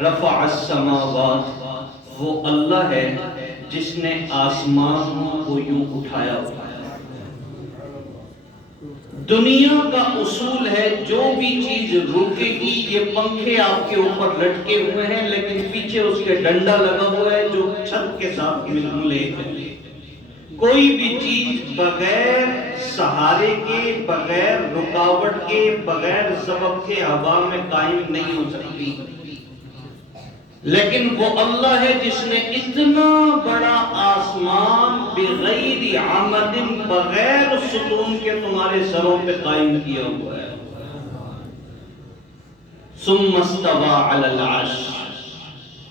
رفع السماوات، وہ اللہ ہے جس نے آسمانوں کو یوں اٹھایا ہوا ہے۔ دنیا کا اصول ہے جو بھی چیز رکے گی، یہ پنکھے آپ کے اوپر لٹکے ہوئے ہیں لیکن پیچھے اس کے ڈنڈا لگا ہوا ہے جو چھت کے ساتھ ملے ہے۔ کوئی بھی چیز بغیر سہارے کے، بغیر رکاوٹ کے، بغیر سبب کے ہوا میں قائم نہیں ہو سکتی، لیکن وہ اللہ ہے جس نے اتنا بڑا آسمان بغیر عمد، بغیر ستون کے تمہارے سروں پہ قائم کیا ہوا ہے۔ ثم استوى علی العرش،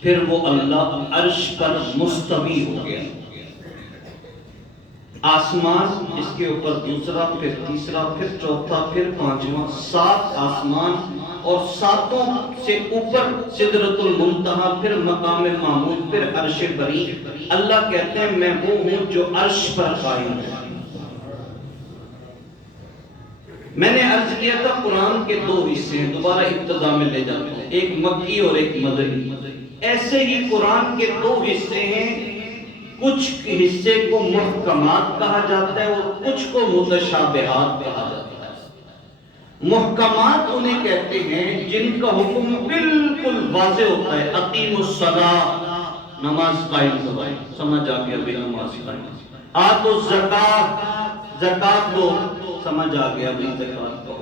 پھر وہ اللہ عرش پر مستوی ہو گیا۔ آسمان، اس کے اوپر دوسرا، پھر تیسرا، پھر چوتھا، پھر پانچواں، 7 آسمان، اور 7 سے اوپر سدرۃ المنتہا، پھر مقام محمود، پھر عرش بری۔ اللہ کہتے ہیں میں وہ ہوں جو عرش پر قائم ہے۔ میں نے عرض کیا تھا قرآن کے 2 حصے ہیں، دوبارہ ابتدا میں لے جاتا ہوں، ایک مکی اور ایک مدنی۔ ایسے ہی قرآن کے 2 حصے ہیں، کچھ حصے کو محکمات کہا جاتا ہے اور کچھ کو متشابہات کہا جاتا ہے۔ محکمات انہیں کہتے ہیں جن کا حکم بالکل واضح ہوتا ہے، اقیم الصلاۃ، نماز قائم کرو، سمجھ آ گیا بھی نماز قائم، آتوا الزکاۃ، زکات دو، سمجھ آ گیا بھی زکات دو،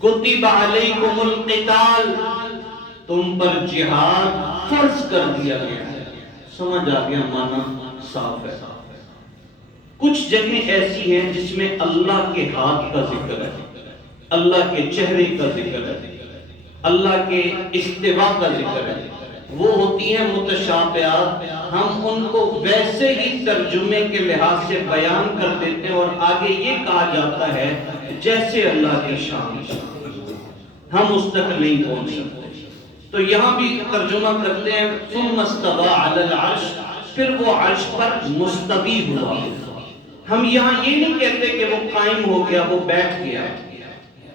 کتب علیکم القتال، تم پر جہاد فرض کر دیا گیا ہے، سمجھ آ گیا، معنی صاف ہے۔ کچھ جگہیں ایسی ہیں جس میں اللہ کے ہاتھ کا ذکر ہے، اللہ کے چہرے کا ذکر ہے، اللہ کے استوا کا ذکر ہے، وہ ہوتی ہیں متشابہات۔ ہم ان کو ویسے ہی ترجمے کے لحاظ سے بیان کر دیتے ہیں اور آگے یہ کہا جاتا ہے جیسے اللہ کی شان، ہم اس تک نہیں پہنچ سکتے۔ تو یہاں بھی ترجمہ کرتے ہیں ثم استوى علی العرش، پھر وہ عرش پر مستوی ہوا۔ ہم یہاں یہ نہیں کہتے کہ وہ قائم ہو گیا، وہ بیٹھ گیا،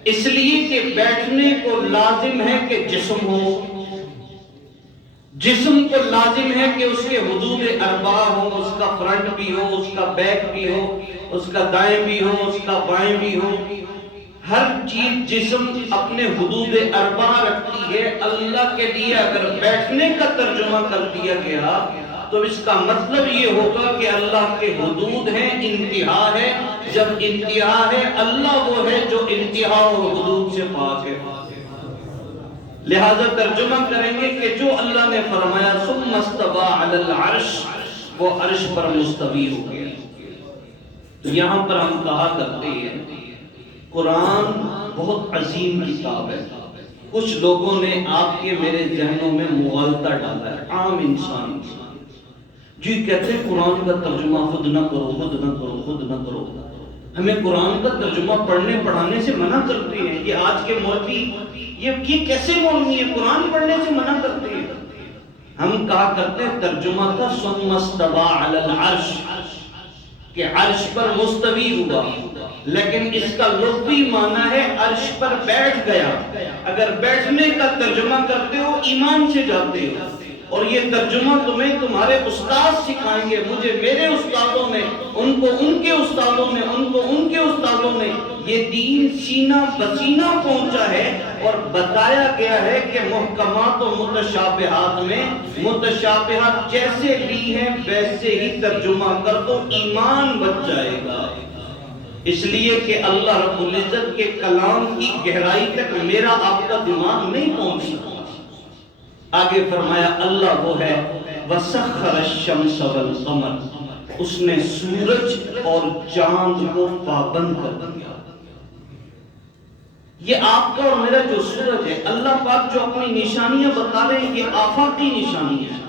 اس لیے کہ بیٹھنے کو لازم ہے کہ جسم ہو، جسم کو لازم ہے کہ اس کے حدود 4 ہو، اس کا فرنٹ بھی ہو، اس کا بیک بھی ہو، اس کا دائیں بھی ہو، اس کا بائیں بھی ہو، ہر چیز جسم اپنے حدود 4 رکھتی ہے۔ اللہ کے لیے اگر بیٹھنے کا ترجمہ کر دیا گیا تو اس کا مطلب یہ ہوگا کہ اللہ کے حدود ہیں، انتہا ہے۔ جب انتہا ہے، اللہ وہ ہے جو انتہا اور حدود سے پاک ہے۔ لہذا ترجمہ کریں گے کہ جو اللہ نے فرمایا ثم استوى علی العرش، وہ عرش پر مستوی ہو گیا۔ یہاں پر ہم کہا کرتے ہیں قرآن بہت عظیم کتاب ہے۔ کچھ لوگوں نے آپ کے میرے ذہنوں میں مغالطہ ڈالا ہے، عام انسان جی کہتے ہیں قرآن کا ترجمہ خود نہ کرو، خود نہ کرو، خود نہ کرو۔ ہمیں قرآن کا ترجمہ پڑھنے پڑھانے سے منع کرتے ہیں۔ یہ آج کے مولوی یہ کیسے مولوی ہے، قرآن پڑھنے سے منع کرتے ہیں۔ ہم کہا کرتے ہیں ترجمہ تھا ثم استوى علی العرش، کہ عرش پر مستوی ہوا، لیکن اس کا لغوی معنی ہے عرش پر بیٹھ گیا۔ اگر بیٹھنے کا ترجمہ کرتے ہو ایمان سے جاتے ہو، اور یہ ترجمہ تمہیں تمہارے استاد سکھائیں گے۔ مجھے میرے استادوں نے، ان کو ان کے استادوں نے، ان کو ان کے استادوں نے یہ دین سینہ بسینہ پہنچا ہے اور بتایا گیا ہے کہ محکمات و متشابہات میں متشابہات جیسے لی ہیں ویسے ہی ترجمہ کر دو، ایمان بچ جائے گا۔ اس لیے کہ اللہ رب العزت کے کلام کی گہرائی تک میرا آپ کا دماغ نہیں پہنچ سکتا۔ آگے فرمایا اللہ وہ ہے وَسَخَّرَ الشَّمْسَ وَالْقَمَرَ، اس نے سورج اور چاند کو پابند کر دیا۔ یہ آپ کا اور میرا جو سورج ہے، اللہ پاک جو اپنی نشانیاں بتا رہے ہیں یہ آفاقی نشانی ہے۔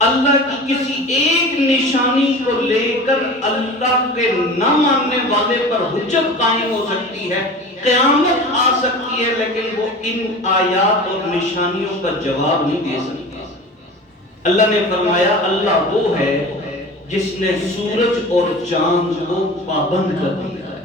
اللہ کی کسی ایک نشانی کو لے کر اللہ کے نہ ماننے والے پر حجت قائم ہو سکتی ہے، قیامت آ سکتی ہے، لیکن وہ ان آیات اور نشانیوں کا جواب نہیں دے سکتا۔ اللہ نے فرمایا اللہ وہ ہے جس نے سورج اور چاند کو پابند کر دیا۔